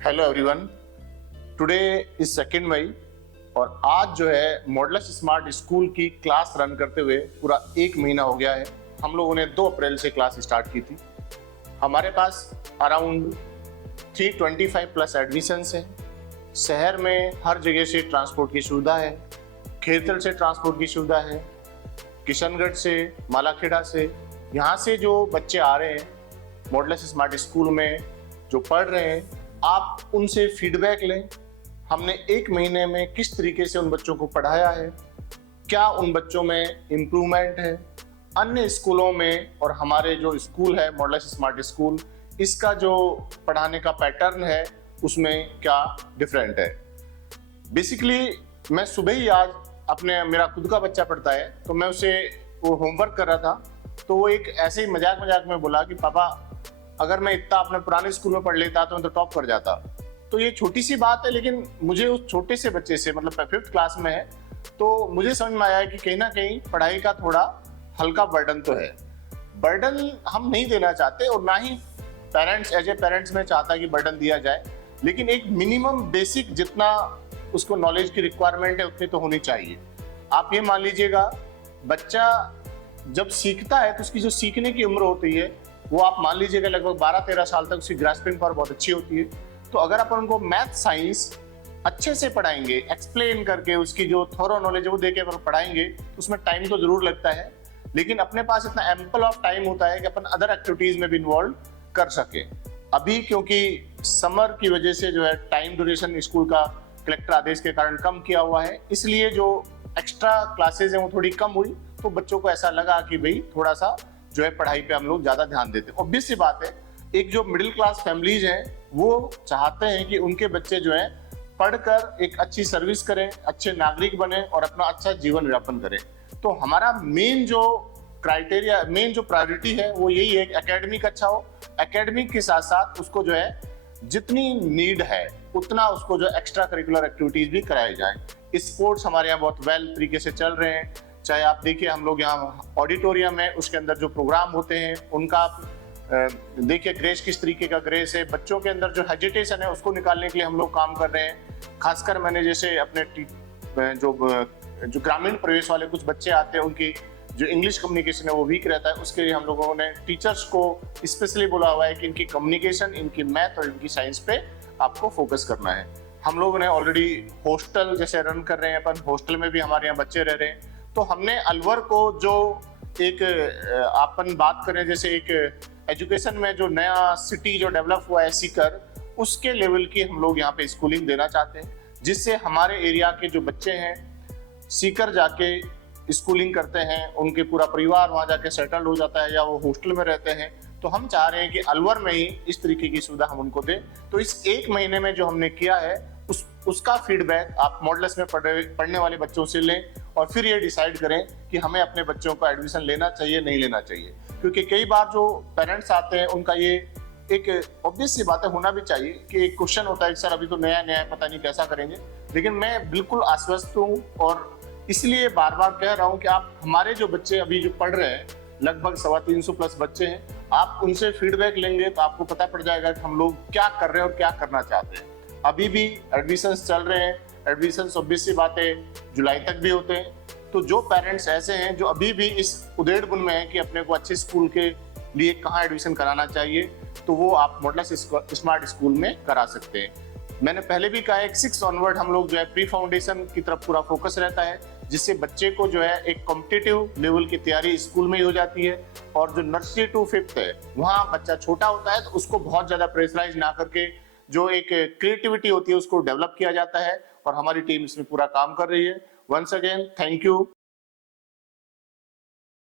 Hello everyone, today is 2 मई और आज जो है मॉडलस स्मार्ट स्कूल की क्लास रन करते हुए पूरा 1 महीना हो गया है। हम लोगों ने 2 अप्रैल से क्लास स्टार्ट की थी। हमारे पास अराउंड 325 प्लस एडमिशन्स हैं। शहर में हर जगह से ट्रांसपोर्ट की सुविधा है, खेरथल से ट्रांसपोर्ट की सुविधा है, किशनगढ़ से, मालाखेड़ा से, यहाँ से जो बच्चे आ रहे हैं मॉडलस स्मार्ट स्कूल में जो पढ़ रहे हैं, आप उनसे फीडबैक लें। हमने 1 महीने में किस तरीके से उन बच्चों को पढ़ाया है, क्या उन बच्चों में इम्प्रूवमेंट है, अन्य स्कूलों में और हमारे जो स्कूल है मॉडलस स्मार्ट स्कूल, इसका जो पढ़ाने का पैटर्न है उसमें क्या डिफरेंट है। बेसिकली मैं सुबह ही आज मेरा खुद का बच्चा पढ़ता है तो मैं उसे वो होमवर्क कर रहा था, तो वो एक ऐसे ही मजाक में बोला कि पापा अगर मैं इतना अपने पुराने स्कूल में पढ़ लेता तो मैं तो टॉप कर जाता। तो ये छोटी सी बात है, लेकिन मुझे उस छोटे से बच्चे से, मतलब 5th क्लास में है, तो मुझे समझ में आया कि कहीं ना कहीं पढ़ाई का थोड़ा हल्का बर्डन तो है। बर्डन हम नहीं देना चाहते और ना ही पेरेंट्स एज ए पेरेंट्स में चाहता कि बर्डन दिया जाए, लेकिन एक मिनिमम बेसिक जितना उसको नॉलेज की रिक्वायरमेंट है उतनी तो होनी चाहिए। आप ये मान लीजिएगा, बच्चा जब सीखता है तो उसकी जो सीखने की उम्र होती है वो आप मान लीजिएगा लगभग 12-13 साल तक उसकी ग्रास्पिंग पावर बहुत अच्छी होती है। तो अगर अपन उनको मैथ साइंस अच्छे से पढ़ाएंगे, एक्सप्लेन करके उसकी जो थोरो नॉलेज है वो देके अगर पढ़ाएंगे तो उसमें टाइम तो जरूर लगता है, लेकिन अपने पास इतना एम्पल ऑफ टाइम होता है कि अपन अदर एक्टिविटीज में भी इन्वॉल्व कर सके। अभी क्योंकि समर की वजह से जो है टाइम ड्यूरेशन स्कूल का कलेक्टर आदेश के कारण कम किया हुआ है, इसलिए जो एक्स्ट्रा क्लासेज हैं वो थोड़ी कम हुई, तो बच्चों को ऐसा लगा कि भाई थोड़ा सा जो है पढ़ाई पे हम लोग ज्यादा ध्यान देते हैं। ऑब्वियस सी बात है, एक जो मिडिल क्लास फैमिलीज हैं वो चाहते हैं कि उनके बच्चे जो है पढ़कर एक अच्छी सर्विस करें, अच्छे नागरिक बने और अपना अच्छा जीवन यापन करें। तो हमारा मेन जो क्राइटेरिया, मेन जो प्रायोरिटी है वो यही है कि एकेडमिक अच्छा हो, एकेडमिक के साथ साथ उसको जो है जितनी नीड है उतना उसको जो एक्स्ट्रा करिकुलर एक्टिविटीज भी कराई जाए। स्पोर्ट्स हमारे यहाँ बहुत वेल तरीके से चल रहे हैं। चाहे आप देखिए, हम लोग यहाँ ऑडिटोरियम है, उसके अंदर जो प्रोग्राम होते हैं उनका आप देखिए ग्रेस किस तरीके का ग्रेस है। बच्चों के अंदर जो हेजिटेशन है उसको निकालने के लिए हम लोग काम कर रहे हैं। खासकर मैंने जैसे अपने जो ग्रामीण प्रवेश वाले कुछ बच्चे आते हैं, उनकी जो इंग्लिश कम्युनिकेशन है वो वीक रहता है, उसके लिए हम लोगों ने टीचर्स को स्पेशली बोला हुआ है कि इनकी कम्युनिकेशन, इनकी मैथ और इनकी साइंस पे आपको फोकस करना है। हम लोगों ने ऑलरेडी हॉस्टल जैसे रन कर रहे हैं, अपन हॉस्टल में भी हमारे यहाँ बच्चे रह रहे हैं। तो हमने अलवर को जो एक अपन बात करें जैसे एक एजुकेशन में जो नया सिटी जो डेवलप हुआ है सीकर, उसके लेवल की हम लोग यहाँ पे स्कूलिंग देना चाहते हैं, जिससे हमारे एरिया के जो बच्चे हैं सीकर जाके स्कूलिंग करते हैं, उनके पूरा परिवार वहाँ जाके सेटल हो जाता है या वो हॉस्टल में रहते हैं। तो हम चाह रहे हैं कि अलवर में ही इस तरीके की सुविधा हम उनको दें। तो इस 1 महीने में जो हमने किया है उसका फीडबैक आप मॉडलस में पढ़ने वाले बच्चों से लें और फिर ये डिसाइड करें कि हमें अपने बच्चों को एडमिशन लेना चाहिए नहीं लेना चाहिए। क्योंकि कई बार जो पेरेंट्स आते हैं उनका ये एक ऑब्वियस सी बातें होना भी चाहिए कि एक क्वेश्चन होता है कि सर अभी तो नया नया पता नहीं कैसा करेंगे, लेकिन मैं बिल्कुल आश्वस्त हूँ और इसलिए बार बार कह रहा हूँ कि आप हमारे जो बच्चे अभी जो पढ़ रहे हैं, लगभग 350 प्लस बच्चे हैं, आप उनसे फीडबैक लेंगे तो आपको पता पड़ जाएगा कि हम लोग क्या कर रहे हैं और क्या करना चाहते हैं। अभी भी एडमिशन्स चल रहे हैं, एडमिशन्स ऑब्वियस सी बात है जुलाई तक भी होते हैं। तो जो पेरेंट्स ऐसे हैं जो अभी भी इस उधेड़ बुन में है कि अपने को अच्छे स्कूल के लिए कहाँ एडमिशन कराना चाहिए, तो वो आप मॉडलस स्मार्ट स्कूल में करा सकते हैं। मैंने पहले भी कहा है कि 6 ऑनवर्ड हम लोग जो है प्री फाउंडेशन की तरफ पूरा फोकस रहता है, जिससे बच्चे को जो है एक कॉम्पिटिटिव लेवल की तैयारी स्कूल में ही हो जाती है। और जो नर्सरी टू 5th है वहाँ बच्चा छोटा होता है तो उसको बहुत ज्यादा प्रेशराइज ना करके जो एक क्रिएटिविटी होती है उसको डेवलप किया जाता है और हमारी टीम इसमें पूरा काम कर रही है। Once again thank you.